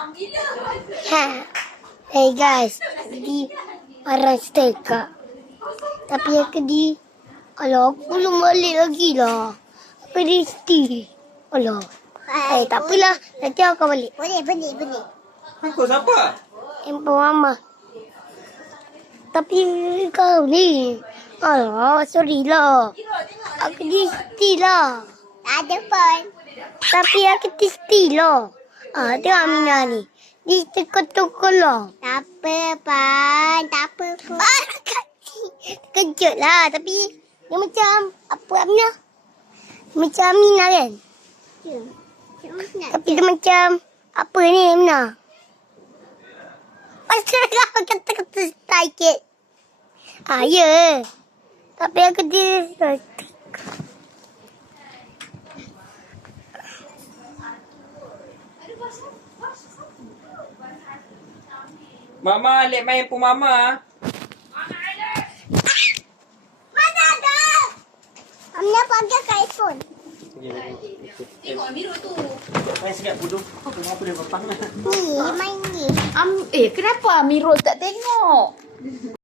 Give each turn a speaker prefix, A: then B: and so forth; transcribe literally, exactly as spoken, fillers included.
A: Ha. Hey guys, di parang steak ka. Tapi aku di, alah aku belum balik lagi lah. Aku di steak. Alah. Eh, tak apalah. Nanti aku balik.
B: Boleh, boleh, boleh.
C: Kau siapa?
A: Handphone mama. Tapi kau ni, alah sorry lah. Aku di steak lah.
B: Tak ada pun.
A: Tapi aku di steak lah. Ah, tengok Aminah ni. Di tekuk-tekuk lah.
B: Tak apa, Pan. Tak apa pun.
A: Ah, kaki. Kejut lah. Tapi dia macam apa Aminah? Macam Aminah kan?
B: Ya. Nak
A: Tapi dia macam apa ni Aminah? Pasal kau kata-kata sakit. Ah, ya. Tapi aku dia
C: Mama, alik main pun Mama.
B: Mana ada? Amna pakai ke iPhone.
D: Tengok Miro tu.
C: Main sikit bodoh. Kenapa dia bapang lah?
B: Ni, main ni.
D: Am, eh, kenapa Miro tak tengok?